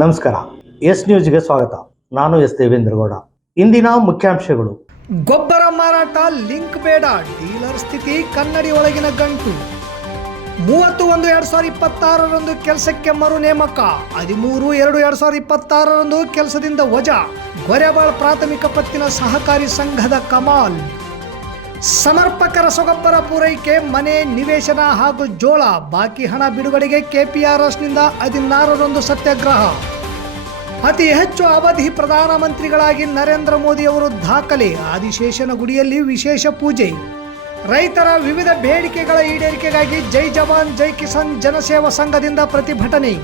ನಮಸ್ಕಾರ. ಎಸ್ ನ್ಯೂಸ್ಗೆ ಸ್ವಾಗತ. ನಾನು ಎಸ್ ದೇವೇಂದ್ರಗೌಡ. ಇಂದಿನ ಮುಖ್ಯಾಂಶಗಳು. ಗೊಬ್ಬರ ಮಾರಾಟ ಲಿಂಕ್ ಬೇಡ, ಡೀಲರ್ ಸ್ಥಿತಿ ಕನ್ನಡಿ ಒಳಗಿನ ಗಂಟು. 30/1/2026 ಕೆಲಸಕ್ಕೆ ಮರು ನೇಮಕ, 13/2/2026 ಕೆಲಸದಿಂದ ವಜಾ. ಗೊರೆಬಾಳ್ ಪ್ರಾಥಮಿಕ ಪತ್ತಿನ ಸಹಕಾರಿ ಸಂಘದ ಕಮಾಲ್. ಸಮರ್ಪಕ ರಸಗೊಬ್ಬರ ಪೂರೈಕೆ, ಮನೆ ನಿವೇಶನ ಹಾಗೂ ಜೋಳ ಬಾಕಿ ಹಣ ಬಿಡುಗಡೆಗೆ ಕೆಪಿಆರ್ಎಸ್ನಿಂದ 16 ಸತ್ಯಾಗ್ರಹ. ಅತಿ ಹೆಚ್ಚು ಅವಧಿ ಪ್ರಧಾನಮಂತ್ರಿಗಳಾಗಿ ನರೇಂದ್ರ ಮೋದಿ ಅವರು ದಾಖಲೆ, ಆದಿಶೇಷನ ಗುಡಿಯಲ್ಲಿ ವಿಶೇಷ ಪೂಜೆ. ರೈತರ ವಿವಿಧ ಬೇಡಿಕೆಗಳ ಈಡೇರಿಕೆಗಾಗಿ ಜೈ ಜವಾನ್ ಜೈ ಕಿಸಾನ್ ಜನಸೇವಾ ಸಂಘದಿಂದ ಪ್ರತಿಭಟನೆ.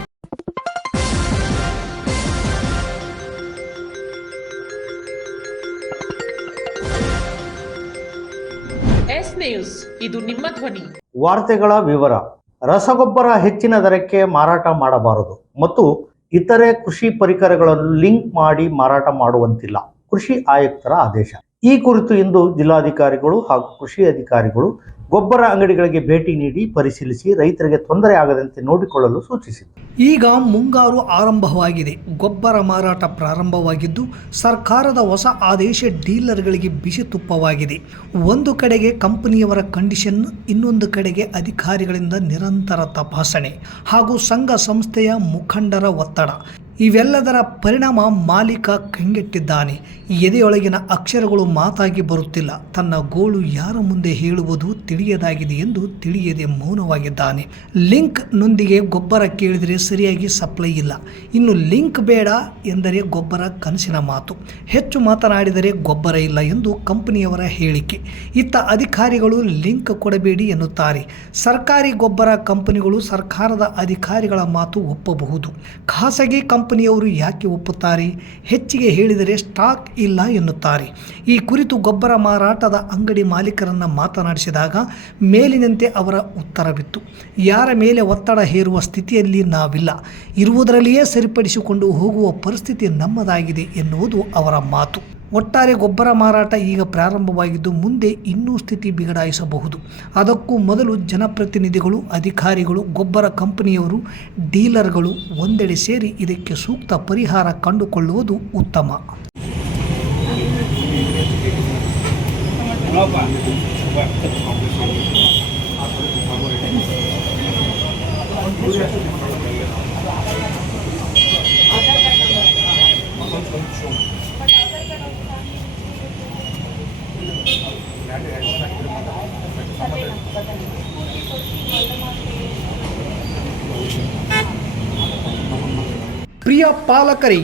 ಎಸ್ ನ್ಯೂಸ್, ಇದು ನಿಮ್ಮ ಧ್ವನಿ. ವಾರ್ತೆಗಳ ವಿವರ. ರಸಗೊಬ್ಬರ ಹೆಚ್ಚಿನ ದರಕ್ಕೆ ಮಾರಾಟ ಮಾಡಬಾರದು ಮತ್ತು ಇತರೆ ಕೃಷಿ ಪರಿಕರಗಳನ್ನು ಲಿಂಕ್ ಮಾಡಿ ಮಾರಾಟ ಮಾಡುವಂತಿಲ್ಲ, ಕೃಷಿ ಆಯುಕ್ತರ ಆದೇಶ. ಈ ಕುರಿತು ಇಂದು ಜಿಲ್ಲಾಧಿಕಾರಿಗಳು ಹಾಗೂ ಕೃಷಿ ಅಧಿಕಾರಿಗಳು ಗೊಬ್ಬರ ಅಂಗಡಿಗಳಿಗೆ ಭೇಟಿ ನೀಡಿ ಪರಿಶೀಲಿಸಿ ರೈತರಿಗೆ ತೊಂದರೆ ಆಗದಂತೆ ನೋಡಿಕೊಳ್ಳಲು ಸೂಚಿಸಿದರು. ಈಗ ಮುಂಗಾರು ಆರಂಭವಾಗಿದೆ, ಗೊಬ್ಬರ ಮಾರಾಟ ಪ್ರಾರಂಭವಾಗಿದ್ದು ಸರ್ಕಾರದ ಹೊಸ ಆದೇಶ ಡೀಲರ್ಗಳಿಗೆ ಬಿಸಿ ತುಪ್ಪವಾಗಿದೆ. ಒಂದು ಕಡೆಗೆ ಕಂಪನಿಯವರ ಕಂಡೀಷನ್, ಇನ್ನೊಂದು ಕಡೆಗೆ ಅಧಿಕಾರಿಗಳಿಂದ ನಿರಂತರ ತಪಾಸಣೆ ಹಾಗೂ ಸಂಘ ಸಂಸ್ಥೆಯ ಮುಖಂಡರ ಒತ್ತಡ. ಇವೆಲ್ಲದರ ಪರಿಣಾಮ ಮಾಲೀಕ ಕಂಗೆಟ್ಟಿದ್ದಾನೆ. ಎದೆಯೊಳಗಿನ ಅಕ್ಷರಗಳು ಮಾತಾಗಿ ಬರುತ್ತಿಲ್ಲ. ತನ್ನ ಗೋಳು ಯಾರ ಮುಂದೆ ಹೇಳುವುದು ತಿಳಿಯದಾಗಿದೆ ಎಂದು ತಿಳಿಯದೆ ಮೌನವಾಗಿದ್ದಾನೆ. ಲಿಂಕ್ ನೊಂದಿಗೆ ಗೊಬ್ಬರ ಕೇಳಿದರೆ ಸರಿಯಾಗಿ ಸಪ್ಲೈ ಇಲ್ಲ, ಇನ್ನು ಲಿಂಕ್ ಬೇಡ ಎಂದರೆ ಗೊಬ್ಬರ ಕನಸಿನ ಮಾತು. ಹೆಚ್ಚು ಮಾತನಾಡಿದರೆ ಗೊಬ್ಬರ ಇಲ್ಲ ಎಂದು ಕಂಪನಿಯವರ ಹೇಳಿಕೆ. ಇತ್ತ ಅಧಿಕಾರಿಗಳು ಲಿಂಕ್ ಕೊಡಬೇಡಿ ಎನ್ನುತ್ತಾರೆ. ಸರ್ಕಾರಿ ಗೊಬ್ಬರ ಕಂಪನಿಗಳು ಸರ್ಕಾರದ ಅಧಿಕಾರಿಗಳ ಮಾತು ಒಪ್ಪಬಹುದು, ಖಾಸಗಿ ಕಂಪನಿಯವರು ಯಾಕೆ ಒಪ್ಪುತ್ತಾರೆ? ಹೆಚ್ಚಿಗೆ ಹೇಳಿದರೆ ಸ್ಟಾಕ್ ಇಲ್ಲ ಎನ್ನುತ್ತಾರೆ. ಈ ಕುರಿತು ಗೊಬ್ಬರ ಮಾರಾಟದ ಅಂಗಡಿ ಮಾಲೀಕರನ್ನು ಮಾತನಾಡಿಸಿದಾಗ ಮೇಲಿನಂತೆ ಅವರ ಉತ್ತರವಿತ್ತು. ಯಾರ ಮೇಲೆ ಒತ್ತಡ ಹೇರುವ ಸ್ಥಿತಿಯಲ್ಲಿ ನಾವಿಲ್ಲ, ಇರುವುದರಲ್ಲಿಯೇ ಸರಿಪಡಿಸಿಕೊಂಡು ಹೋಗುವ ಪರಿಸ್ಥಿತಿ ನಮ್ಮದಾಗಿದೆ ಎನ್ನುವುದು ಅವರ ಮಾತು. ಒಟ್ಟಾರೆ ಗೊಬ್ಬರ ಮಾರಾಟ ಈಗ ಪ್ರಾರಂಭವಾಗಿದ್ದು ಮುಂದೆ ಇನ್ನೂ ಸ್ಥಿತಿ ಬಿಗಡಾಯಿಸಬಹುದು. ಅದಕ್ಕೂ ಮೊದಲು ಜನಪ್ರತಿನಿಧಿಗಳು, ಅಧಿಕಾರಿಗಳು, ಗೊಬ್ಬರ ಕಂಪನಿಯವರು, ಡೀಲರ್ಗಳು ಒಂದೆಡೆ ಸೇರಿ ಇದಕ್ಕೆ ಸೂಕ್ತ ಪರಿಹಾರ ಕಂಡುಕೊಳ್ಳುವುದು ಉತ್ತಮ. ಪ್ರಿಯ ಪಾಲಕರೇ,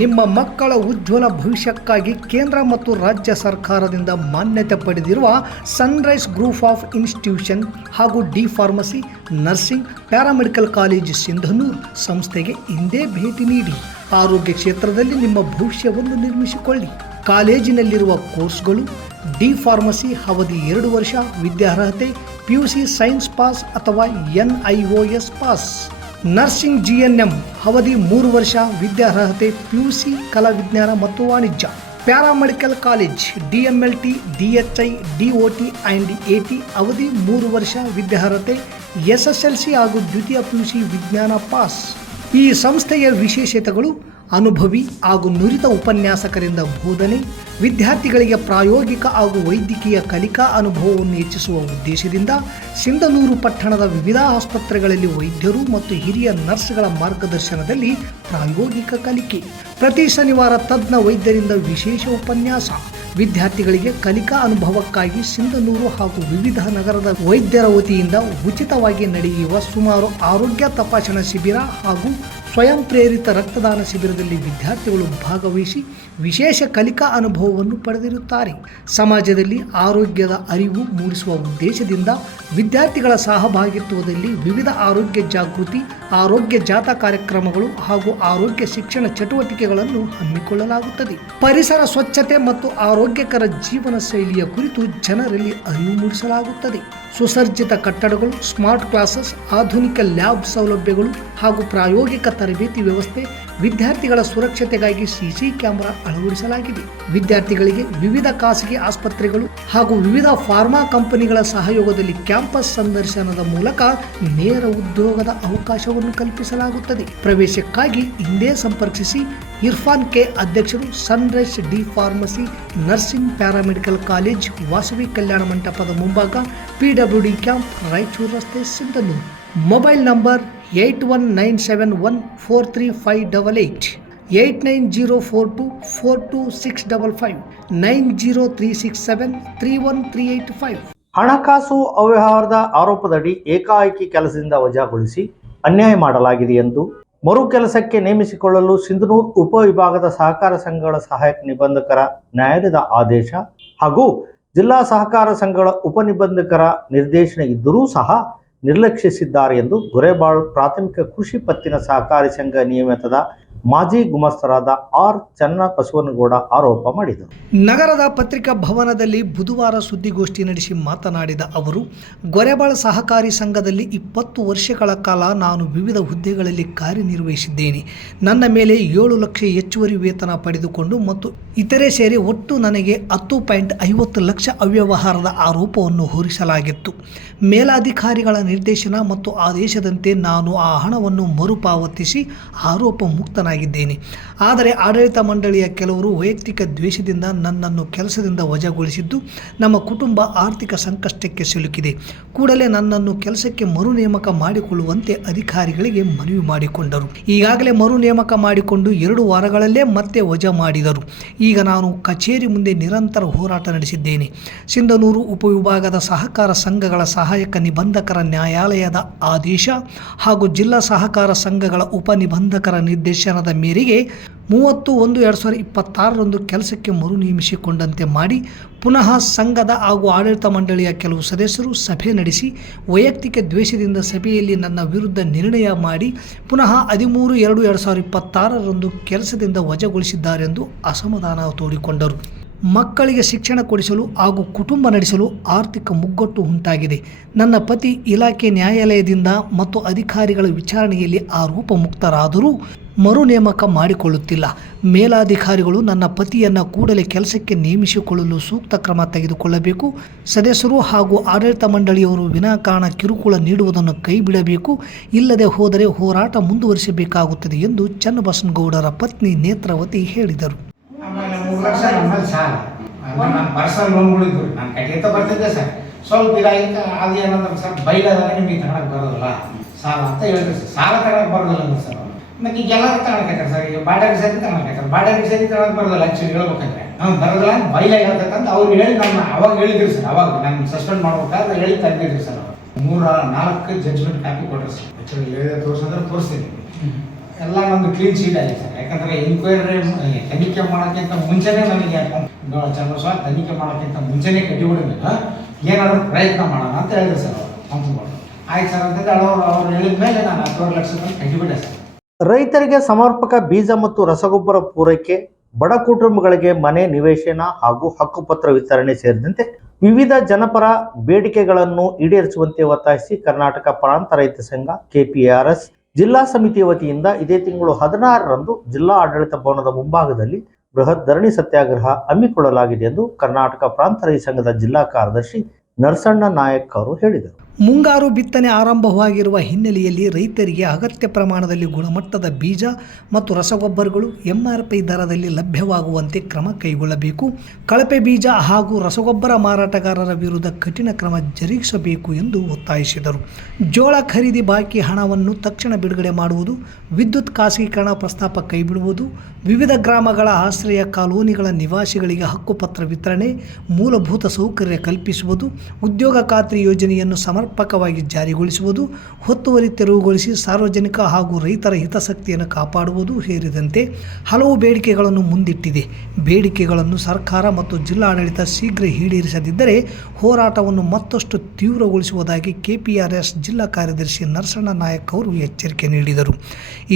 ನಿಮ್ಮ ಮಕ್ಕಳ ಉಜ್ವಲ ಭವಿಷ್ಯಕ್ಕಾಗಿ ಕೇಂದ್ರ ಮತ್ತು ರಾಜ್ಯ ಸರ್ಕಾರದಿಂದ ಮಾನ್ಯತೆ ಪಡೆದಿರುವ ಸನ್ರೈಸ್ ಗ್ರೂಪ್ ಆಫ್ ಇನ್ಸ್ಟಿಟ್ಯೂಷನ್ ಹಾಗೂ D pharmacy, nursing, paramedical college Sindhanur ಸಂಸ್ಥೆಗೆ ಇಂದೇ ಭೇಟಿ ನೀಡಿ ಆರೋಗ್ಯ ಕ್ಷೇತ್ರದಲ್ಲಿ ನಿಮ್ಮ ಭವಿಷ್ಯವನ್ನು ನಿರ್ಮಿಸಿಕೊಳ್ಳಿ. ಕಾಲೇಜಿನಲ್ಲಿರುವ ಕೋರ್ಸ್ಗಳು: ಡಿ ಫಾರ್ಮಸಿ ಅವಧಿ 2 ವರ್ಷ, ವಿದ್ಯಾರ್ಹತೆ PUC ಸೈನ್ಸ್ ಪಾಸ್ ಅಥವಾ NIOS ಪಾಸ್. ನರ್ಸಿಂಗ್ GNM ಅವಧಿ 3 ವರ್ಷ, ವಿದ್ಯಾರ್ಹತೆ PUC ಕಲಾ ವಿಜ್ಞಾನ ಮತ್ತು ವಾಣಿಜ್ಯ. Paramedical college DMLT, DHI, DOT and AT ಅವಧಿ 3 ವರ್ಷ, ವಿದ್ಯಾರ್ಹತೆ SSLC ಹಾಗೂ ದ್ವಿತೀಯ PUC ವಿಜ್ಞಾನ ಪಾಸ್. ಈ ಸಂಸ್ಥೆಯ ವಿಶೇಷತೆಗಳು: ಅನುಭವಿ ಹಾಗೂ ನುರಿತ ಉಪನ್ಯಾಸಕರಿಂದ ಬೋಧನೆ, ವಿದ್ಯಾರ್ಥಿಗಳಿಗೆ ಪ್ರಾಯೋಗಿಕ ಹಾಗೂ ವೈದ್ಯಕೀಯ ಕಲಿಕಾ ಅನುಭವವನ್ನು ಹೆಚ್ಚಿಸುವ ಉದ್ದೇಶದಿಂದ ಸಿಂಧನೂರು ಪಟ್ಟಣದ ವಿವಿಧ ಆಸ್ಪತ್ರೆಗಳಲ್ಲಿ ವೈದ್ಯರು ಮತ್ತು ಹಿರಿಯ ನರ್ಸ್ಗಳ ಮಾರ್ಗದರ್ಶನದಲ್ಲಿ ಪ್ರಾಯೋಗಿಕ ಕಲಿಕೆ. ಪ್ರತಿ ಶನಿವಾರ ತಜ್ಞ ವೈದ್ಯರಿಂದ ವಿಶೇಷ ಉಪನ್ಯಾಸ. ವಿದ್ಯಾರ್ಥಿಗಳಿಗೆ ಕಲಿಕಾ ಅನುಭವಕ್ಕಾಗಿ ಸಿಂಧನೂರು ಹಾಗೂ ವಿವಿಧ ನಗರದ ವೈದ್ಯರ ವತಿಯಿಂದ ಉಚಿತವಾಗಿ ನಡೆಯುವ ಸುಮಾರು ಆರೋಗ್ಯ ತಪಾಸಣಾ ಶಿಬಿರ ಹಾಗೂ ಸ್ವಯಂ ಪ್ರೇರಿತ ರಕ್ತದಾನ ಶಿಬಿರದಲ್ಲಿ ವಿದ್ಯಾರ್ಥಿಗಳು ಭಾಗವಹಿಸಿ ವಿಶೇಷ ಕಲಿಕಾ ಅನುಭವವನ್ನು ಪಡೆದಿರುತ್ತಾರೆ. ಸಮಾಜದಲ್ಲಿ ಆರೋಗ್ಯದ ಅರಿವು ಮೂಡಿಸುವ ಉದ್ದೇಶದಿಂದ ವಿದ್ಯಾರ್ಥಿಗಳ ಸಹಭಾಗಿತ್ವದಲ್ಲಿ ವಿವಿಧ ಆರೋಗ್ಯ ಜಾಗೃತಿ, ಆರೋಗ್ಯ ಜಾಥಾ ಕಾರ್ಯಕ್ರಮಗಳು ಹಾಗೂ ಆರೋಗ್ಯ ಶಿಕ್ಷಣ ಚಟುವಟಿಕೆಗಳನ್ನು ಹಮ್ಮಿಕೊಳ್ಳಲಾಗುತ್ತದೆ. ಪರಿಸರ ಸ್ವಚ್ಛತೆ ಮತ್ತು ಆರೋಗ್ಯಕರ ಜೀವನ ಶೈಲಿಯ ಕುರಿತು ಜನರಲ್ಲಿ ಅರಿವು ಮೂಡಿಸಲಾಗುತ್ತದೆ. ಸುಸಜ್ಜಿತ ಕಟ್ಟಡಗಳು, ಸ್ಮಾರ್ಟ್ ಕ್ಲಾಸಸ್, ಆಧುನಿಕ ಲ್ಯಾಬ್ ಸೌಲಭ್ಯಗಳು ಹಾಗೂ ಪ್ರಾಯೋಗಿಕ ತರಬೇತಿ ವ್ಯವಸ್ಥೆ, ವಿದ್ಯಾರ್ಥಿಗಳ ಸುರಕ್ಷತೆಗಾಗಿ ಸಿಸಿ ಕ್ಯಾಮೆರಾ ಅಳವಡಿಸಲಾಗಿದೆ. ವಿದ್ಯಾರ್ಥಿಗಳಿಗೆ ವಿವಿಧ ಖಾಸಗಿ ಆಸ್ಪತ್ರೆಗಳು ಹಾಗೂ ವಿವಿಧ ಫಾರ್ಮಾ ಕಂಪನಿಗಳ ಸಹಯೋಗದಲ್ಲಿ ಕ್ಯಾಂಪಸ್ ಸಂದರ್ಶನದ ಮೂಲಕ ನೇರ ಉದ್ಯೋಗದ ಅವಕಾಶವನ್ನು ಕಲ್ಪಿಸಲಾಗುತ್ತದೆ. ಪ್ರವೇಶಕ್ಕಾಗಿ ಹಿಂದೆ ಸಂಪರ್ಕಿಸಿ. ಇರ್ಫಾನ್ ಕೆ, ಅಧ್ಯಕ್ಷರು, sunrise D pharmacy nursing paramedical college, Vasavi Kalyana ಮಂಟಪದ ಮುಂಭಾಗ, PWD ಕ್ಯಾಂಪ್, ರಾಯಚೂರು ರಸ್ತೆ, ಸಿಂಧನೂರು. Mobile number 8197143588, 8904242655, 90367313885. ಹಣಕಾಸು ಅವ್ಯವಹಾರದ ಆರೋಪದಡಿ ಏಕಾಏಕಿ ಕೆಲಸದಿಂದ ವಜಾಗೊಳಿಸಿ ಅನ್ಯಾಯ ಮಾಡಲಾಗಿದೆ ಎಂದು ಮರು ಕೆಲಸಕ್ಕೆ ನೇಮಿಸಿಕೊಳ್ಳಲು ಸಿಂಧನೂರು ಉಪವಿಭಾಗದ ಸಹಕಾರ ಸಂಘಗಳ ಸಹಾಯಕ ನಿಬಂಧಕರ ನ್ಯಾಯಾಲಯದ ಆದೇಶ ಹಾಗೂ ಜಿಲ್ಲಾ ಸಹಕಾರ ಸಂಘಗಳ ಉಪನಿಬಂಧಕರ ನಿರ್ದೇಶನ ಇದ್ದರೂ ಸಹ ನಿರ್ಲಕ್ಷಿಸಿದ್ದಾರೆ ಎಂದು ಗೊರೆಬಾಳ್ ಪ್ರಾಥಮಿಕ ಕೃಷಿ ಪತ್ತಿನ ಸಹಕಾರಿ ಸಂಘ ನಿಯಮಿತದ ಮಾಜಿ ಗುಮಾಸ್ತರಾದ ಆರ್ ಚನ್ನಬಸವನಗೌಡ ಆರೋಪ ಮಾಡಿದರು. ನಗರದ ಪತ್ರಿಕಾ ಭವನದಲ್ಲಿ ಬುಧವಾರ ಸುದ್ದಿಗೋಷ್ಠಿ ನಡೆಸಿ ಮಾತನಾಡಿದ ಅವರು, ಗೊರೆಬಾಳ್ ಸಹಕಾರಿ ಸಂಘದಲ್ಲಿ 20 ವರ್ಷಗಳ ಕಾಲ ನಾನು ವಿವಿಧ ಹುದ್ದೆಗಳಲ್ಲಿ ಕಾರ್ಯನಿರ್ವಹಿಸಿದ್ದೇನೆ. ನನ್ನ ಮೇಲೆ 7 ಲಕ್ಷ ಹೆಚ್ಚುವರಿ ವೇತನ ಪಡೆದುಕೊಂಡು ಮತ್ತು ಇತರೆ ಸೇರಿ ಒಟ್ಟು ನನಗೆ 10.50 ಲಕ್ಷ ಅವ್ಯವಹಾರದ ಆರೋಪವನ್ನು ಹೊರಿಸಲಾಗಿತ್ತು. ಮೇಲಾಧಿಕಾರಿಗಳ ನಿರ್ದೇಶನ ಮತ್ತು ಆದೇಶದಂತೆ ನಾನು ಆ ಹಣವನ್ನು ಮರುಪಾವತಿಸಿ ಆರೋಪ ಮುಕ್ತನಾಗಿದ್ದೇನೆ. ಆದರೆ ಆಡಳಿತ ಮಂಡಳಿಯ ಕೆಲವರು ವೈಯಕ್ತಿಕ ದ್ವೇಷದಿಂದ ನನ್ನನ್ನು ಕೆಲಸದಿಂದ ವಜಾಗೊಳಿಸಿದ್ದು ನಮ್ಮ ಕುಟುಂಬ ಆರ್ಥಿಕ ಸಂಕಷ್ಟಕ್ಕೆ ಸಿಲುಕಿದೆ. ಕೂಡಲೇ ನನ್ನನ್ನು ಕೆಲಸಕ್ಕೆ ಮರು ನೇಮಕ ಮಾಡಿಕೊಳ್ಳುವಂತೆ ಅಧಿಕಾರಿಗಳಿಗೆ ಮನವಿ ಮಾಡಿಕೊಂಡರು. ಈಗಾಗಲೇ ಮರು ನೇಮಕ ಮಾಡಿಕೊಂಡು 2 ವಾರಗಳಲ್ಲೇ ಮತ್ತೆ ವಜಾ ಮಾಡಿದರು. ಈಗ ನಾನು ಕಚೇರಿ ಮುಂದೆ ನಿರಂತರ ಹೋರಾಟ ನಡೆಸಿದ್ದೇನೆ. ಸಿಂಧನೂರು ಉಪವಿಭಾಗದ ಸಹಕಾರ ಸಂಘಗಳ ಸಹಾಯಕ ನಿಬಂಧಕರ ನ್ಯಾಯಾಲಯದ ಆದೇಶ ಹಾಗೂ ಜಿಲ್ಲಾ ಸಹಕಾರ ಸಂಘಗಳ ಉಪನಿಬಂಧಕರ ನಿರ್ದೇಶನದ ಮೇರೆಗೆ 30/1/2026 ಕೆಲಸಕ್ಕೆ ಮರು ನೇಮಿಸಿಕೊಂಡಂತೆ ಮಾಡಿ ಪುನಃ ಸಂಘದ ಹಾಗೂ ಆಡಳಿತ ಮಂಡಳಿಯ ಕೆಲವು ಸದಸ್ಯರು ಸಭೆ ನಡೆಸಿ ವೈಯಕ್ತಿಕ ದ್ವೇಷದಿಂದ ಸಭೆಯಲ್ಲಿ ನನ್ನ ವಿರುದ್ಧ ನಿರ್ಣಯ ಮಾಡಿ ಪುನಃ 13/2/2026 ಕೆಲಸದಿಂದ ವಜಾಗೊಳಿಸಿದ್ದಾರೆಂದು ಅಸಮಾಧಾನ ತೋಡಿಕೊಂಡರು. ಮಕ್ಕಳಿಗೆ ಶಿಕ್ಷಣ ಕೊಡಿಸಲು ಹಾಗೂ ಕುಟುಂಬ ನಡೆಸಲು ಆರ್ಥಿಕ ಮುಗ್ಗಟ್ಟು ಉಂಟಾಗಿದೆ. ನನ್ನ ಪತಿ ಇಲಾಖೆ ನ್ಯಾಯಾಲಯದಿಂದ ಮತ್ತು ಅಧಿಕಾರಿಗಳ ವಿಚಾರಣೆಯಲ್ಲಿ ಆರೋಪ ಮುಕ್ತರಾದರೂ ಮರು ನೇಮಕ ಮಾಡಿಕೊಳ್ಳುತ್ತಿಲ್ಲ. ಮೇಲಾಧಿಕಾರಿಗಳು ನನ್ನ ಪತಿಯನ್ನು ಕೂಡಲೇ ಕೆಲಸಕ್ಕೆ ನೇಮಿಸಿಕೊಳ್ಳಲು ಸೂಕ್ತ ಕ್ರಮ ತೆಗೆದುಕೊಳ್ಳಬೇಕು. ಸದಸ್ಯರು ಹಾಗೂ ಆಡಳಿತ ಮಂಡಳಿಯವರು ವಿನಾಕಾರಣ ಕಿರುಕುಳ ನೀಡುವುದನ್ನು ಕೈಬಿಡಬೇಕು. ಇಲ್ಲದೆ ಹೋದರೆ ಹೋರಾಟ ಮುಂದುವರಿಸಬೇಕಾಗುತ್ತದೆ ಎಂದು ಚನ್ನಬಸವನಗೌಡರ ಪತ್ನಿ ನೇತ್ರಾವತಿ ಹೇಳಿದರು. ಆಮೇಲೆ 3 ಲಕ್ಷ ನಮ್ಮಲ್ಲಿ ಸಾಲ, ನನ್ನ ಪರ್ಸನಲ್ ಲೋನ್ಗಳಿದ್ದು ನಾನು ಕಟ್ಟಿಗೆ ಬರ್ತಿದ್ದೆ ಸರ್. ಸ್ವಲ್ಪ ಇದಾಗಿತ್ತು. ಅದು ಏನಂದ್ರೆ ಸರ್ ಬೈಲಾದಾಗ ನಿಮಗೆ ತಗೊಳಕ್ಕೆ ಬರೋದಿಲ್ಲ ಸಾಲ ಅಂತ ಹೇಳಿದ್ರು ಸರ್. ಸಾಲ ತಗೊಳಕ್ಕೆ ಬರೋದಿಲ್ಲ ಅಂದ್ರೆ ಸರ್ ಮತ್ತು ಈಗ ಎಲ್ಲರೂ ತಗೊಳಕೈತಾರೆ ಸರ್. ಈಗ ಬಾಡಿಗೆ ಸೇರಿ ತಗೊಳಕೈತಾರೆ. ಬಾಡಿಗೆ ಸೇರಿ ತಗೊಳಕ್ಕೆ ಬರೋದಿಲ್ಲ ಆ್ಯಕ್ಚುಲಿ ಹೇಳ್ಬೇಕಂದ್ರೆ ನಾವು ಬರೋದಿಲ್ಲ ಬೈಲಾಗ ಹೇಳ್ತಕ್ಕಂತ ಅವ್ರು ಹೇಳಿ ನಮ್ಮ ಅವಾಗ ಹೇಳಿದ್ರು ಸರ್. ಅವಾಗ ನಾನು ಸಸ್ಪೆಂಡ್ ಮಾಡ್ಬೇಕಾದ್ರೆ ಹೇಳಿ ತಂದಿದ್ರು ಸರ್. 3-4 ಜಡ್ಜ್ಮೆಂಟ್ ಕಾಪಿ ಕೊಟ್ಟರು ಸರ್. ಆ್ಯಕ್ಚುಲಿ ಹೇಳಿದೆ ತೋರಿಸಿದ್ರೆ ತೋರಿಸ್ತೀನಿ. ಎಲ್ಲ ನಮ್ಮದು ಕ್ಲೀನ್ ಶೀಟ್ ಆಗಿದೆ ಸರ್. ಯಾಕಂದರೆ ಎಂಕ್ವೈರಿ ತನಿಖೆ ಮಾಡೋಕ್ಕಿಂತ ಮುಂಚೆನೇ ನನಗೆ ಚನ್ನಬಸವ ತನಿಖೆ ಮಾಡೋಕ್ಕಿಂತ ಮುಂಚೆನೇ ಕಟ್ಟಿಬಿಡೋದಿಲ್ಲ, ಏನಾದರೂ ಪ್ರಯತ್ನ ಮಾಡೋಣ ಅಂತ ಹೇಳಿದೆ ಸರ್ ಅವರು ಕಂಪ್ನಿಗಳು. ಆಯ್ತು ಸರ್ ಅಂತಂದ್ರೆ ಅವ್ರು ಹೇಳಿದ ಮೇಲೆ ನಾನು 10 ಲಕ್ಷ ಕಟ್ಟಿಬಿಟ್ಟೆ ಸರ್. ರೈತರಿಗೆ ಸಮರ್ಪಕ ಬೀಜ ಮತ್ತು ರಸಗೊಬ್ಬರ ಪೂರೈಕೆ, ಬಡ ಕುಟುಂಬಗಳಿಗೆ ಮನೆ ನಿವೇಶನ ಹಾಗೂ ಹಕ್ಕುಪತ್ರ ವಿತರಣೆ ಸೇರಿದಂತೆ ವಿವಿಧ ಜನಪರ ಬೇಡಿಕೆಗಳನ್ನು ಈಡೇರಿಸುವಂತೆ ಒತ್ತಾಯಿಸಿ ಕರ್ನಾಟಕ ಪ್ರಾಂತ ರೈತ ಸಂಘ KPRS ಜಿಲ್ಲಾ ಸಮಿತಿಯ ವತಿಯಿಂದ ಇದೇ ತಿಂಗಳು 16ರಂದು ಜಿಲ್ಲಾ ಆಡಳಿತ ಭವನದ ಮುಂಭಾಗದಲ್ಲಿ ಬೃಹತ್ ಧರಣಿ ಸತ್ಯಾಗ್ರಹ ಹಮ್ಮಿಕೊಳ್ಳಲಾಗಿದೆ ಎಂದು ಕರ್ನಾಟಕ ಪ್ರಾಂತ ರೈತ ಸಂಘದ ಜಿಲ್ಲಾ ಕಾರ್ಯದರ್ಶಿ ನರಸಣ್ಣ ನಾಯಕ್ ಅವರು ಹೇಳಿದರು. ಮುಂಗಾರು ಬಿತ್ತನೆ ಆರಂಭವಾಗಿರುವ ಹಿನ್ನೆಲೆಯಲ್ಲಿ ರೈತರಿಗೆ ಅಗತ್ಯ ಪ್ರಮಾಣದಲ್ಲಿ ಗುಣಮಟ್ಟದ ಬೀಜ ಮತ್ತು ರಸಗೊಬ್ಬರಗಳು MRP ದರದಲ್ಲಿ ಲಭ್ಯವಾಗುವಂತೆ ಕ್ರಮ ಕೈಗೊಳ್ಳಬೇಕು. ಕಳಪೆ ಬೀಜ ಹಾಗೂ ರಸಗೊಬ್ಬರ ಮಾರಾಟಗಾರರ ವಿರುದ್ಧ ಕಠಿಣ ಕ್ರಮ ಜರುಗಿಸಬೇಕು ಎಂದು ಒತ್ತಾಯಿಸಿದರು. ಜೋಳ ಖರೀದಿ ಬಾಕಿ ಹಣವನ್ನು ತಕ್ಷಣ ಬಿಡುಗಡೆ ಮಾಡುವುದು, ವಿದ್ಯುತ್ ಖಾಸಗೀಕರಣ ಪ್ರಸ್ತಾಪ ಕೈಬಿಡುವುದು, ವಿವಿಧ ಗ್ರಾಮಗಳ ಆಶ್ರಯ ಕಾಲೋನಿಗಳ ನಿವಾಸಿಗಳಿಗೆ ಹಕ್ಕುಪತ್ರ ವಿತರಣೆ, ಮೂಲಭೂತ ಸೌಕರ್ಯ ಕಲ್ಪಿಸುವುದು, ಉದ್ಯೋಗ ಖಾತ್ರಿ ಯೋಜನೆಯನ್ನು ಸಮರ್ಪಕವಾಗಿ ಜಾರಿಗೊಳಿಸುವುದು, ಒತ್ತುವರಿ ತೆರವುಗೊಳಿಸಿ ಸಾರ್ವಜನಿಕ ಹಾಗೂ ರೈತರ ಹಿತಾಸಕ್ತಿಯನ್ನು ಕಾಪಾಡುವುದು ಸೇರಿದಂತೆ ಹಲವು ಬೇಡಿಕೆಗಳನ್ನು ಮುಂದಿಟ್ಟಿದೆ. ಬೇಡಿಕೆಗಳನ್ನು ಸರ್ಕಾರ ಮತ್ತು ಜಿಲ್ಲಾಡಳಿತ ಶೀಘ್ರ ಈಡೇರಿಸದಿದ್ದರೆ ಹೋರಾಟವನ್ನು ಮತ್ತಷ್ಟು ತೀವ್ರಗೊಳಿಸುವುದಾಗಿ KPRS ಜಿಲ್ಲಾ ಕಾರ್ಯದರ್ಶಿ ನರಸಣ್ಣ ನಾಯಕ್ ಅವರು ಎಚ್ಚರಿಕೆ ನೀಡಿದರು.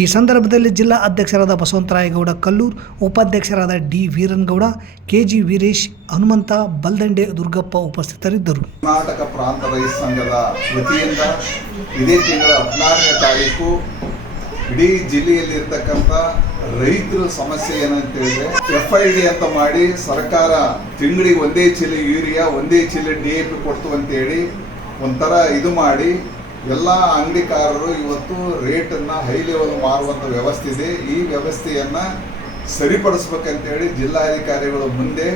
ಈ ಸಂದರ್ಭದಲ್ಲಿ ಜಿಲ್ಲಾ ಅಧ್ಯಕ್ಷರಾದ ಬಸವಂತರಾಯಗೌಡ ಕಲ್ಲೂರ್, ಉಪಾಧ್ಯಕ್ಷರಾದ D ವೀರನಗೌಡ, KG ವೀರೇಶ್, ಹನುಮಂತ, ಬಲ್ದಂಡೆ, ದುರ್ಗಪ್ಪ ಉಪಸ್ಥಿತರಿದ್ದರು. ಕರ್ನಾಟಕ ಪ್ರಾಂತ ರೈತ ಸಂಘದ ವತಿಯಿಂದ ಇದೇ ತಿಂಗಳ 16ನೇ ತಾರೀಕು ಇಡೀ ಜಿಲ್ಲೆಯಲ್ಲಿ ಇರ್ತಕ್ಕಂಥ ರೈತರ ಸಮಸ್ಯೆ ಏನಂತ ಹೇಳಿದ್ರೆ FID ಅಂತ ಮಾಡಿ ಸರ್ಕಾರ ತಿಂಗಳಿಗೆ ಒಂದೇ ಚೀಲ ಯೂರಿಯಾ ಒಂದೇ ಚೀಲ DAP ಕೊಡ್ತು ಅಂತೇಳಿ ಒಂಥರ ಇದು ಮಾಡಿ ಎಲ್ಲ ಅಂಗಡಿಕಾರರು ಇವತ್ತು ರೇಟನ್ನು ಹೈ ಲೆವೆಲ್ ಮಾರುವಂಥ ವ್ಯವಸ್ಥೆ ಇದೆ. ಈ ವ್ಯವಸ್ಥೆಯನ್ನು ಸರಿಪಡಿಸ್ಬೇಕಂತೇಳಿ ಜಿಲ್ಲಾಧಿಕಾರಿಗಳು ಮುಂದೆ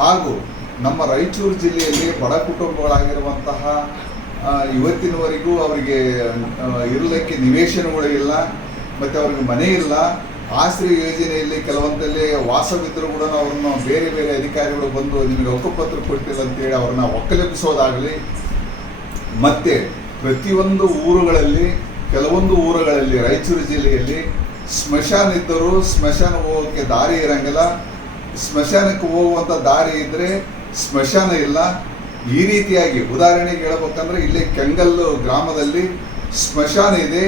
ಹಾಗೂ ನಮ್ಮ ರಾಯಚೂರು ಜಿಲ್ಲೆಯಲ್ಲಿ ಬಡ ಕುಟುಂಬಗಳಾಗಿರುವಂತಹ ಇವತ್ತಿನವರೆಗೂ ಅವರಿಗೆ ಇರಲಿಕ್ಕೆ ನಿವೇಶನಗಳು ಇಲ್ಲ ಮತ್ತು ಅವ್ರಿಗೆ ಮನೆ ಇಲ್ಲ. ಆಶ್ರಯ ಯೋಜನೆಯಲ್ಲಿ ಕೆಲವೊಂದಲ್ಲಿ ವಾಸವಿದ್ದರೂ ಕೂಡ ಅವ್ರನ್ನ ಬೇರೆ ಬೇರೆ ಅಧಿಕಾರಿಗಳು ಬಂದು ನಿಮಗೆ ಹಕ್ಕುಪತ್ರ ಕೊಟ್ಟಿಲ್ಲ ಅಂತೇಳಿ ಅವ್ರನ್ನ ಒಕ್ಕಲೆಬ್ಬಿಸೋದಾಗಲಿ, ಮತ್ತು ಪ್ರತಿಯೊಂದು ಊರುಗಳಲ್ಲಿ ಕೆಲವೊಂದು ಊರುಗಳಲ್ಲಿ ರಾಯಚೂರು ಜಿಲ್ಲೆಯಲ್ಲಿ ಸ್ಮಶಾನ ಇದ್ದರೂ ಸ್ಮಶಾನ ಹೋಗೋಕ್ಕೆ ದಾರಿ ಇರಂಗಿಲ್ಲ, ಸ್ಮಶಾನಕ್ಕೆ ಹೋಗುವಂಥ ದಾರಿ ಇದ್ದರೆ ಸ್ಮಶಾನ ಇಲ್ಲ. ಈ ರೀತಿಯಾಗಿ ಉದಾಹರಣೆಗೆ ಹೇಳ್ಬೇಕಂದ್ರೆ ಇಲ್ಲಿ ಕೆಂಗಲ್ಲು ಗ್ರಾಮದಲ್ಲಿ ಸ್ಮಶಾನ ಇದೆ.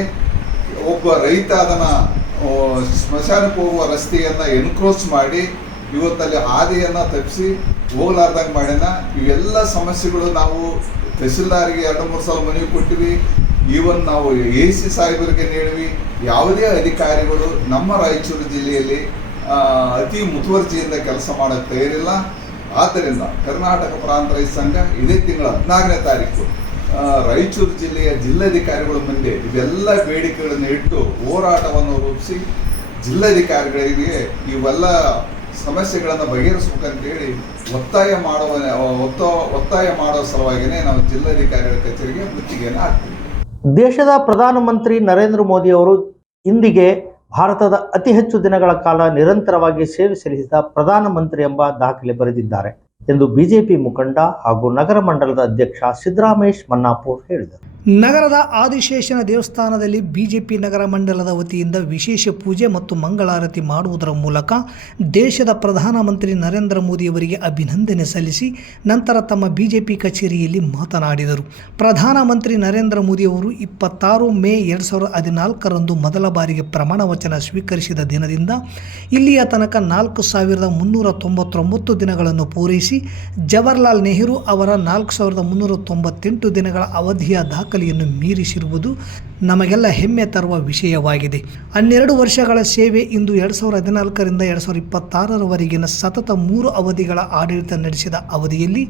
ಒಬ್ಬ ರೈತ ಅದನ್ನು ಸ್ಮಶಾನಕ್ಕೆ ಹೋಗುವ ರಸ್ತೆಯನ್ನು ಎನ್ಕ್ರೋಚ್ ಮಾಡಿ ಇವತ್ತಲ್ಲಿ ಹಾದಿಯನ್ನು ತಪ್ಪಿಸಿ ಹೋಗ್ಲಾರ್ದಂಗೆ ಮಾಡ್ಯಾನ. ಇವೆಲ್ಲ ಸಮಸ್ಯೆಗಳು ನಾವು ತಹಸೀಲ್ದಾರ್ಗೆ 2-3 ಸಲ ಮನವಿ ಕೊಟ್ಟಿವಿ. ಈವನ್ ನಾವು AC ಸಾಹೇಬರಿಗೆ ನೀಡಿವಿ. ಯಾವುದೇ ಅಧಿಕಾರಿಗಳು ನಮ್ಮ ರಾಯಚೂರು ಜಿಲ್ಲೆಯಲ್ಲಿ ಅತಿ ಮುತುವರ್ಜಿಯಿಂದ ಕೆಲಸ ಮಾಡೋಕ್ಕೆ ತಯಾರಿಲ್ಲ. ಆದ್ದರಿಂದ ಕರ್ನಾಟಕ ಪ್ರಾಂತ ರೈತ ಸಂಘ ಇದೇ ತಿಂಗಳ 14ನೇ ತಾರೀಕು ರಾಯಚೂರು ಜಿಲ್ಲೆಯ ಜಿಲ್ಲಾಧಿಕಾರಿಗಳ ಮುಂದೆ ಇವೆಲ್ಲ ಬೇಡಿಕೆಗಳನ್ನು ಇಟ್ಟು ಹೋರಾಟವನ್ನು ರೂಪಿಸಿ ಜಿಲ್ಲಾಧಿಕಾರಿಗಳಿಗೆ ಇವೆಲ್ಲ ಸಮಸ್ಯೆಗಳನ್ನು ಬಗೆಹರಿಸಬೇಕಂತೇಳಿ ಒತ್ತಾಯ ಮಾಡುವ ಸಲುವಾಗಿಯೇ ನಾವು ಜಿಲ್ಲಾಧಿಕಾರಿಗಳ ಕಚೇರಿಗೆ ಮುತ್ತಿಗೆಯನ್ನು ಹಾಕ್ತೀವಿ. ದೇಶದ ಪ್ರಧಾನಮಂತ್ರಿ ನರೇಂದ್ರ ಮೋದಿ ಅವರು ಇಂದಿಗೆ ಭಾರತದ ಅತಿ ಹೆಚ್ಚು ದಿನಗಳ ಕಾಲ ನಿರಂತರವಾಗಿ ಸೇವೆ ಸಲ್ಲಿಸಿದ ಪ್ರಧಾನಮಂತ್ರಿ ಎಂಬ ದಾಖಲೆ ಬರೆದಿದ್ದಾರೆ ಎಂದು ಬಿಜೆಪಿ ಮುಖಂಡ ಹಾಗೂ ನಗರ ಮಂಡಲದ ಅಧ್ಯಕ್ಷ ಸಿದ್ದರಾಮೇಶ್ ಮನ್ನಾಪುರ್ ಹೇಳಿದರು. ನಗರದ ಆದಿಶೇಷನ ದೇವಸ್ಥಾನದಲ್ಲಿ ಬಿಜೆಪಿ ನಗರ ಮಂಡಲದ ವತಿಯಿಂದ ವಿಶೇಷ ಪೂಜೆ ಮತ್ತು ಮಂಗಳಾರತಿ ಮಾಡುವುದರ ಮೂಲಕ ದೇಶದ ಪ್ರಧಾನಮಂತ್ರಿ ನರೇಂದ್ರ ಮೋದಿಯವರಿಗೆ ಅಭಿನಂದನೆ ಸಲ್ಲಿಸಿ ನಂತರ ತಮ್ಮ ಬಿಜೆಪಿ ಕಚೇರಿಯಲ್ಲಿ ಮಾತನಾಡಿದರು. ಪ್ರಧಾನಮಂತ್ರಿ ನರೇಂದ್ರ ಮೋದಿಯವರು 26 ಮೇ 2014ರಂದು ಮೊದಲ ಬಾರಿಗೆ ಪ್ರಮಾಣ ವಚನ ಸ್ವೀಕರಿಸಿದ ದಿನದಿಂದ ಇಲ್ಲಿಯ ತನಕ 4399 ದಿನಗಳನ್ನು ಪೂರೈಸಿ ಜವಾಹರ್ಲಾಲ್ ನೆಹರು ಅವರ 4398 ದಿನಗಳ ಅವಧಿಯ ದಾಖಲೆಯನ್ನು ಮೀರಿಸಿರುವುದು ನಮಗೆಲ್ಲ ಹೆಮ್ಮೆ ತರುವ ವಿಷಯವಾಗಿದೆ. 12 ವರ್ಷಗಳ ಸೇವೆ ಇಂದು 2014ರಿಂದ 2026ರವರೆಗಿನ ಸತತ 3 ಅವಧಿಗಳ ಆಡಳಿತ ನಡೆಸಿದ ಅವಧಿಯಲ್ಲಿ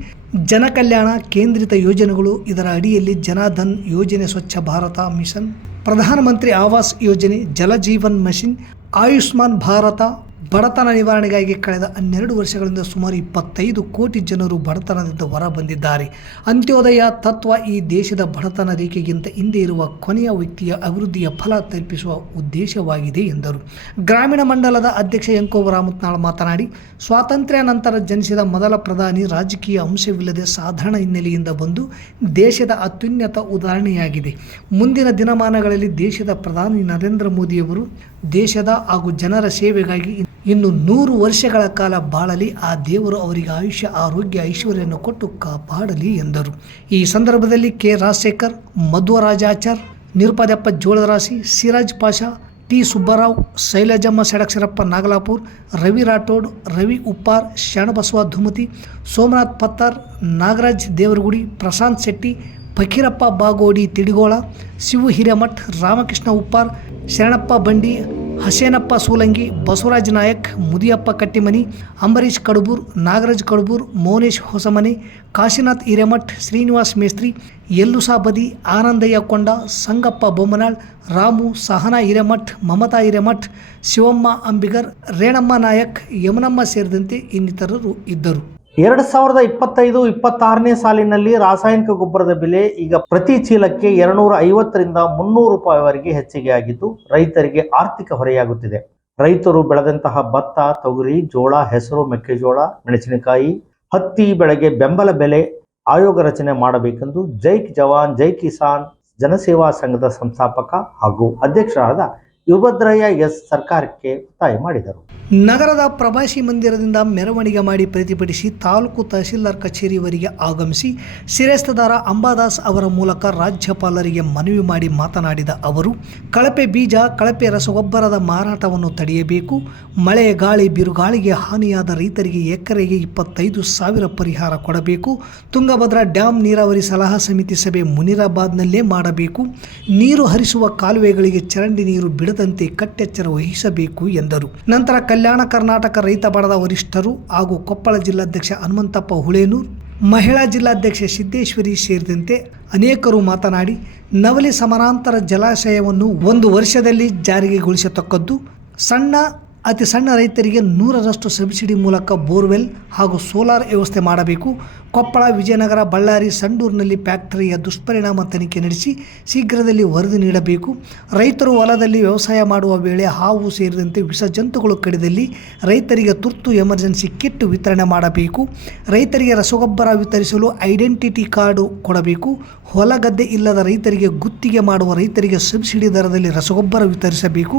ಜನಕಲ್ಯಾಣ ಕೇಂದ್ರಿತ ಯೋಜನೆಗಳು, ಇದರ ಅಡಿಯಲ್ಲಿ ಜನಧನ್ ಯೋಜನೆ, ಸ್ವಚ್ಛ ಭಾರತ ಮಿಷನ್, ಪ್ರಧಾನಮಂತ್ರಿ ಆವಾಸ್ ಯೋಜನೆ, ಜಲಜೀವನ್ ಮಿಷನ್, ಆಯುಷ್ಮಾನ್ ಭಾರತ, ಬಡತನ ನಿವಾರಣೆಗಾಗಿ ಕಳೆದ 12 ವರ್ಷಗಳಿಂದ ಸುಮಾರು 25 ಕೋಟಿ ಜನರು ಬಡತನದಿಂದ ಹೊರಬಂದಿದ್ದಾರೆ. ಅಂತ್ಯೋದಯ ತತ್ವ ಈ ದೇಶದ ಬಡತನ ರೇಖೆಗಿಂತ ಹಿಂದೆ ಇರುವ ಕೊನೆಯ ವ್ಯಕ್ತಿಯ ಅಭಿವೃದ್ಧಿಯ ಫಲ ತಲುಪಿಸುವ ಉದ್ದೇಶವಾಗಿದೆ ಎಂದರು. ಗ್ರಾಮೀಣ ಮಂಡಲದ ಅಧ್ಯಕ್ಷ ಎಂಕೋಬ ರಾಮತ್ನಾಳ್ ಮಾತನಾಡಿ, ಸ್ವಾತಂತ್ರ್ಯ ನಂತರ ಜನಿಸಿದ ಮೊದಲ ಪ್ರಧಾನಿ ರಾಜಕೀಯ ಅಂಶವಿಲ್ಲದೆ ಸಾಧಾರಣ ಹಿನ್ನೆಲೆಯಿಂದ ಬಂದು ದೇಶದ ಅತ್ಯುನ್ನತ ಉದಾಹರಣೆಯಾಗಿದೆ. ಮುಂದಿನ ದಿನಮಾನಗಳಲ್ಲಿ ದೇಶದ ಪ್ರಧಾನಿ ನರೇಂದ್ರ ಮೋದಿಯವರು ದೇಶದ ಹಾಗೂ ಜನರ ಸೇವೆಗಾಗಿ ಇನ್ನು 100 ವರ್ಷಗಳ ಕಾಲ ಬಾಳಲಿ. ಆ ದೇವರು ಅವರಿಗೆ ಆಯುಷ್ಯ, ಆರೋಗ್ಯ, ಐಶ್ವರ್ಯವನ್ನು ಕೊಟ್ಟು ಕಾಪಾಡಲಿ ಎಂದರು. ಈ ಸಂದರ್ಭದಲ್ಲಿ ಕೆ. ರಾಜಶೇಖರ್, ಮಧ್ವರಾಜಾಚಾರ್, ನಿರುಪದಪ್ಪ ಜೋಳರಾಶಿ, ಸಿರಾಜ್ ಪಾಷಾ, ಟಿ. ಸುಬ್ಬರಾವ್, ಶೈಲಜಮ್ಮ ಷಡಕ್ಷರಪ್ಪ ನಾಗಲಾಪುರ್, ರವಿ ರಾಠೋಡ್, ರವಿ ಉಪ್ಪಾರ್, ಶರಣಬಸವ ಧುಮತಿ, ಸೋಮನಾಥ್ ಪತ್ತಾರ್, ನಾಗರಾಜ್ ದೇವರಗುಡಿ, ಪ್ರಶಾಂತ್ ಶೆಟ್ಟಿ, ಫಕೀರಪ್ಪ ಬಾಗೋಡಿ ತಿಡಿಗೋಳ, ಶಿವು ಹಿರೇಮಠ್, ರಾಮಕೃಷ್ಣ ಉಪ್ಪಾರ್, ಶರಣಪ್ಪ ಬಂಡಿ, ಹಸೇನಪ್ಪ ಸೂಲಂಗಿ, ಬಸವರಾಜ್ ನಾಯಕ್, ಮುದಿಯಪ್ಪ ಕಟ್ಟಿಮನಿ, ಅಂಬರೀಶ್ ಕಡಬೂರ್, ನಾಗರಾಜ್ ಕಡಬೂರ್, ಮೌನೇಶ್ ಹೊಸಮನೆ, ಕಾಶಿನಾಥ್ ಹಿರೇಮಠ್, ಶ್ರೀನಿವಾಸ್ ಮೇಸ್ತ್ರಿ, ಯಲ್ಲುಸಾ ಬದಿ, ಆನಂದಯ್ಯ ಕೊಂಡ, ಸಂಗಪ್ಪ ಬೊಮ್ಮನಾಳ್, ರಾಮು, ಸಹನಾ ಹಿರೇಮಠ್, ಮಮತಾ ಹಿರೇಮಠ್, ಶಿವಮ್ಮ ಅಂಬಿಗರ್, ರೇಣಮ್ಮ ನಾಯಕ್, ಯಮನಮ್ಮ ಸೇರಿದಂತೆ ಇನ್ನಿತರರು ಇದ್ದರು. 2025-26ನೇ ಸಾಲಿನಲ್ಲಿ ರಾಸಾಯನಿಕ ಗೊಬ್ಬರದ ಬೆಲೆ ಈಗ ಪ್ರತಿ ಚೀಲಕ್ಕೆ 250ರಿಂದ 300 ರೂಪಾಯಿವರೆಗೆ ಹೆಚ್ಚಿಗೆಯಾಗಿದ್ದು ರೈತರಿಗೆ ಆರ್ಥಿಕ ಹೊರೆಯಾಗುತ್ತಿದೆ. ರೈತರು ಬೆಳೆದಂತಹ ಭತ್ತ, ತೊಗರಿ, ಜೋಳ, ಹೆಸರು, ಮೆಕ್ಕೆಜೋಳ, ಮೆಣಸಿನಕಾಯಿ, ಹತ್ತಿ ಬೆಳೆಗೆ ಬೆಂಬಲ ಬೆಲೆ ಆಯೋಗ ರಚನೆ ಮಾಡಬೇಕೆಂದು ಜೈ ಜವಾನ್ ಜೈ ಕಿಸಾನ್ ಜನಸೇವಾ ಸಂಘದ ಸಂಸ್ಥಾಪಕ ಹಾಗೂ ಅಧ್ಯಕ್ಷರಾದ ಯುಭದ್ರಯ್ಯ ಎಸ್ ಸರ್ಕಾರಕ್ಕೆ ಒತ್ತಾಯ ಮಾಡಿದರು. ನಗರದ ಪ್ರವಾಸಿ ಮಂದಿರದಿಂದ ಮೆರವಣಿಗೆ ಮಾಡಿ ಪ್ರತಿಭಟಿಸಿ ತಾಲೂಕು ತಹಸೀಲ್ದಾರ್ ಕಚೇರಿವರೆಗೆ ಆಗಮಿಸಿ ಶಿರಸ್ತೇದಾರ ಅಂಬಾದಾಸ್ ಅವರ ಮೂಲಕ ರಾಜ್ಯಪಾಲರಿಗೆ ಮನವಿ ಮಾಡಿ ಮಾತನಾಡಿದ ಅವರು, ಕಳಪೆ ಬೀಜ, ಕಳಪೆ ರಸಗೊಬ್ಬರದ ಮಾರಾಟವನ್ನು ತಡೆಯಬೇಕು. ಮಳೆ, ಗಾಳಿ, ಬಿರುಗಾಳಿಗೆ ಹಾನಿಯಾದ ರೈತರಿಗೆ ಎಕರೆಗೆ 25,000 ಪರಿಹಾರ ಕೊಡಬೇಕು. ತುಂಗಭದ್ರಾ ಡ್ಯಾಂ ನೀರಾವರಿ ಸಲಹಾ ಸಮಿತಿ ಸಭೆ ಮುನಿರಾಬಾದ್ನಲ್ಲೇ ಮಾಡಬೇಕು. ನೀರು ಹರಿಸುವ ಕಾಲುವೆಗಳಿಗೆ ಚರಂಡಿ ನೀರು ಬಿಡದ ಸೇರಿದಂತೆ ಕಟ್ಟೆಚ್ಚರ ವಹಿಸಬೇಕು ಎಂದರು. ನಂತರ ಕಲ್ಯಾಣ ಕರ್ನಾಟಕ ರೈತ ಬಣದ ವರಿಷ್ಠರು ಹಾಗೂ ಕೊಪ್ಪಳ ಜಿಲ್ಲಾಧ್ಯಕ್ಷ ಹನುಮಂತಪ್ಪ ಹುಳೇನೂರ್, ಮಹಿಳಾ ಜಿಲ್ಲಾಧ್ಯಕ್ಷೆ ಸಿದ್ದೇಶ್ವರಿ ಸೇರಿದಂತೆ ಅನೇಕರು ಮಾತನಾಡಿ, ನವಲಿ ಸಮಾನಾಂತರ ಜಲಾಶಯವನ್ನು 1 ವರ್ಷದಲ್ಲಿ ಜಾರಿಗೆಗೊಳಿಸತಕ್ಕದ್ದು, ಅತಿ ಸಣ್ಣ ರೈತರಿಗೆ 100% ಸಬ್ಸಿಡಿ ಮೂಲಕ ಬೋರ್ವೆಲ್ ಹಾಗೂ ಸೋಲಾರ್ ವ್ಯವಸ್ಥೆ ಮಾಡಬೇಕು. ಕೊಪ್ಪಳ, ವಿಜಯನಗರ, ಬಳ್ಳಾರಿ, ಸಂಡೂರಿನಲ್ಲಿ ಫ್ಯಾಕ್ಟರಿಯ ದುಷ್ಪರಿಣಾಮ ತನಿಖೆ ನಡೆಸಿ ಶೀಘ್ರದಲ್ಲಿ ವರದಿ ನೀಡಬೇಕು. ರೈತರು ಹೊಲದಲ್ಲಿ ವ್ಯವಸಾಯ ಮಾಡುವ ವೇಳೆ ಹಾವು ಸೇರಿದಂತೆ ವಿಷ ಜಂತುಗಳು ಕಡಿದಲ್ಲಿ ರೈತರಿಗೆ ತುರ್ತು ಎಮರ್ಜೆನ್ಸಿ ಕಿಟ್ ವಿತರಣೆ ಮಾಡಬೇಕು. ರೈತರಿಗೆ ರಸಗೊಬ್ಬರ ವಿತರಿಸಲು ಐಡೆಂಟಿಟಿ ಕಾರ್ಡು ಕೊಡಬೇಕು. ಹೊಲಗದ್ದೆ ಇಲ್ಲದ ರೈತರಿಗೆ, ಗುತ್ತಿಗೆ ಮಾಡುವ ರೈತರಿಗೆ ಸಬ್ಸಿಡಿ ದರದಲ್ಲಿ ರಸಗೊಬ್ಬರ ವಿತರಿಸಬೇಕು.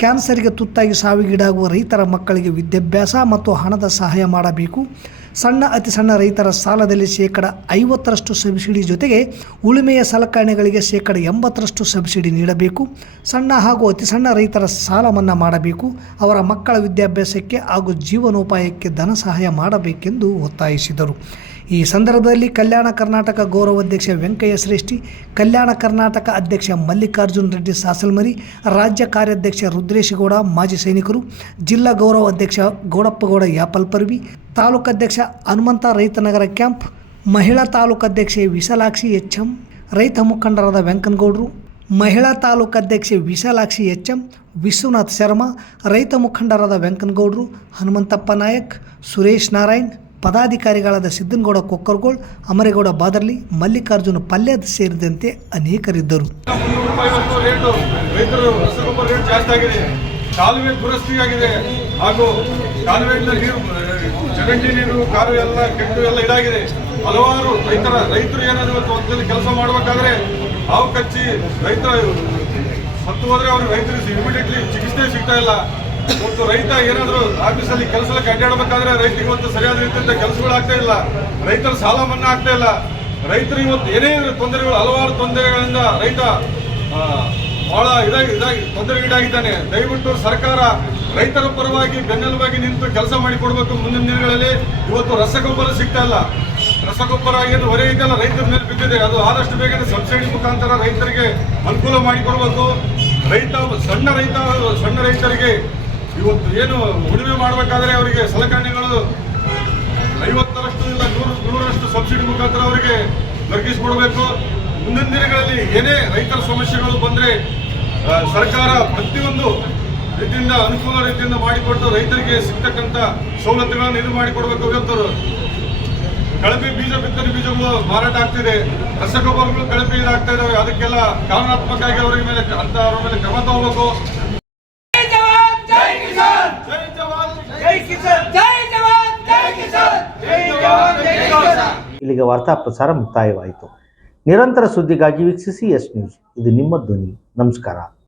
ಕ್ಯಾನ್ಸರ್ಗೆ ತುತ್ತಾಗಿ ಸಾವಿಗೀಡಾಗುವ ರೈತರ ಮಕ್ಕಳಿಗೆ ವಿದ್ಯಾಭ್ಯಾಸ ಮತ್ತು ಹಣದ ಸಹಾಯ ಮಾಡಬೇಕು. ಅತಿ ಸಣ್ಣ ರೈತರ ಸಾಲದಲ್ಲಿ 50% ಸಬ್ಸಿಡಿ ಜೊತೆಗೆ ಉಳುಮೆಯ ಸಲಕರಣೆಗಳಿಗೆ 80% ಸಬ್ಸಿಡಿ ನೀಡಬೇಕು. ಸಣ್ಣ ಹಾಗೂ ಅತಿ ಸಣ್ಣ ರೈತರ ಸಾಲ ಮನ್ನಾ ಮಾಡಬೇಕು. ಅವರ ಮಕ್ಕಳ ವಿದ್ಯಾಭ್ಯಾಸಕ್ಕೆ ಹಾಗೂ ಜೀವನೋಪಾಯಕ್ಕೆ ಧನ ಸಹಾಯ ಮಾಡಬೇಕೆಂದು ಒತ್ತಾಯಿಸಿದರು. ಈ ಸಂದರ್ಭದಲ್ಲಿ ಕಲ್ಯಾಣ ಕರ್ನಾಟಕ ಗೌರವಾಧ್ಯಕ್ಷ ವೆಂಕಯ್ಯ ಶ್ರೇಷ್ಠಿ, ಕಲ್ಯಾಣ ಕರ್ನಾಟಕ ಅಧ್ಯಕ್ಷ ಮಲ್ಲಿಕಾರ್ಜುನ್ ರೆಡ್ಡಿ ಸಾಸಲ್ಮರಿ, ರಾಜ್ಯ ಕಾರ್ಯಾಧ್ಯಕ್ಷ ರುದ್ರೇಶಗೌಡ, ಮಾಜಿ ಸೈನಿಕರು, ಜಿಲ್ಲಾ ಗೌರವ ಅಧ್ಯಕ್ಷ ಗೌಡಪ್ಪಗೌಡ ಯಾಪಲ್ಪರ್ವಿ, ತಾಲೂಕಾಧ್ಯಕ್ಷ ಹನುಮಂತ, ರೈತನಗರ ಕ್ಯಾಂಪ್, ಮಹಿಳಾ ತಾಲೂಕಾಧ್ಯಕ್ಷೆ ವಿಶಾಲಾಕ್ಷಿ ಎಚ್ಎಂ, ರೈತ ಮುಖಂಡರಾದ ವೆಂಕನಗೌಡರು, ಮಹಿಳಾ ತಾಲೂಕಾಧ್ಯಕ್ಷೆ ವಿಶಾಲಾಕ್ಷಿ ಎಚ್ಎಂ, ವಿಶ್ವನಾಥ್ ಶರ್ಮಾ, ರೈತ ಮುಖಂಡರಾದ ವೆಂಕನಗೌಡರು, ಹನುಮಂತಪ್ಪ ನಾಯಕ್, ಸುರೇಶ್ ನಾರಾಯಣ್, ಪದಾಧಿಕಾರಿಗಳಾದ ಸಿದ್ದನಗೌಡ ಕೊಕ್ಕರ್ಗೋಳ್, ಅಮರೇಗೌಡ ಬಾದರ್ಲಿ, ಮಲ್ಲಿಕಾರ್ಜುನ ಪಲ್ಯದ್ ಸೇರಿದಂತೆ ಅನೇಕರಿದ್ದರು. ಕಾಲುವೆ ದುರಸ್ತಿಯಾಗಿದೆ ಹಾಗೂ ಕಾಲುವೆಯಿಂದ ನೀರು, ಚರಂಡಿ ನೀರು, ಕಾಲುವೆ ಎಲ್ಲ ಕೆಟ್ಟು ಎಲ್ಲ ಇದಾಗಿದೆ. ಹಲವಾರು ರೈತರು ಏನಾದರೂ ಹೊಲದಲ್ಲಿ ಕೆಲಸ ಮಾಡಬೇಕಾದ್ರೆ ಹಾವು ಕಚ್ಚಿ ರೈತ ಸತ್ತು ಹೋದ್ರೆ ಅವ್ರಿಗೆ ರೈತರಿಗೆ ಇಮಿಡಿಯೇಟ್ಲಿ ಚಿಕಿತ್ಸೆ ಸಿಗ್ತಾ ಇಲ್ಲ. ಇವತ್ತು ರೈತ ಏನಾದರೂ ಆಫೀಸಲ್ಲಿ ಕೆಲಸಕ್ಕೆ ಅಡ್ಡಾಡಬೇಕಾದ್ರೆ ರೈತರಿಗೆ ಇವತ್ತು ಸರಿಯಾದ ರೀತಿಯಿಂದ ಕೆಲಸಗಳು ಆಗ್ತಾ ಇಲ್ಲ. ರೈತರ ಸಾಲ ಮನ್ನಾ ಆಗ್ತಾ ಇಲ್ಲ. ರೈತರು ಇವತ್ತು ಏನೇ ತೊಂದರೆಗಳು, ಹಲವಾರು ತೊಂದರೆಗಳಿಂದ ರೈತ ಬಹಳ ತೊಂದರೆಗೀಡಾಗಿದ್ದಾನೆ. ದಯವಿಟ್ಟು ಸರ್ಕಾರ ರೈತರ ಪರವಾಗಿ ಬೆನ್ನೆಲುಬಾಗಿ ನಿಂತು ಕೆಲಸ ಮಾಡಿಕೊಡ್ಬೇಕು. ಮುಂದಿನ ದಿನಗಳಲ್ಲಿ ಇವತ್ತು ರಸಗೊಬ್ಬರ ಸಿಗ್ತಾ ಇಲ್ಲ. ರಸಗೊಬ್ಬರ ಏನು ಹೊರೆ ಇದೆಯಲ್ಲ ರೈತರ ಮೇಲೆ ಬಿದ್ದಿದೆ, ಅದು ಆದಷ್ಟು ಬೇಗನೆ ಸಬ್ಸಿಡಿ ಮುಖಾಂತರ ರೈತರಿಗೆ ಅನುಕೂಲ ಮಾಡಿಕೊಡ್ಬೇಕು. ಸಣ್ಣ ರೈತರಿಗೆ ಇವತ್ತು ಏನು ಉಳುಮೆ ಮಾಡಬೇಕಾದ್ರೆ ಅವರಿಗೆ ಸಲಕರಣೆಗಳು 50% ಇಲ್ಲ 100% ಸಬ್ಸಿಡಿ ಮುಖಾಂತರ ಅವರಿಗೆ ದೊರಕಿಸಿಕೊಡ್ಬೇಕು. ಮುಂದಿನ ದಿನಗಳಲ್ಲಿ ಏನೇ ರೈತರ ಸಮಸ್ಯೆಗಳು ಬಂದರೆ ಸರ್ಕಾರ ಪ್ರತಿಯೊಂದು ರೀತಿಯಿಂದ ಅನುಕೂಲ ರೀತಿಯಿಂದ ಮಾಡಿಕೊಟ್ಟು ರೈತರಿಗೆ ಸಿಗ್ತಕ್ಕಂಥ ಸವಲತ್ತುಗಳನ್ನು ಇದು ಮಾಡಿಕೊಡ್ಬೇಕು. ಇವತ್ತು ಕಳಪೆ ಬಿತ್ತನೆ ಬೀಜಗಳು ಮಾರಾಟ ಆಗ್ತಿದೆ, ರಸಗೊಬ್ಬರಗಳು ಕಳಪೆ ಇದಾಗ್ತಾ ಇದಾವೆ. ಅದಕ್ಕೆಲ್ಲ ಕಾನೂನಾತ್ಮಕವಾಗಿ ಅವರ ಮೇಲೆ ಕ್ರಮ ತಗೋಬೇಕು. ಇಲ್ಲಿಗೆ ವಾರ್ತಾ ಪ್ರಸಾರ ಮುಕ್ತಾಯವಾಯಿತು. ನಿರಂತರ ಸುದ್ದಿಗಾಗಿ ವೀಕ್ಷಿಸಿ ಎಸ್ ನ್ಯೂಸ್. ಇದು ನಿಮ್ಮ ಧ್ವನಿ. ನಮಸ್ಕಾರ.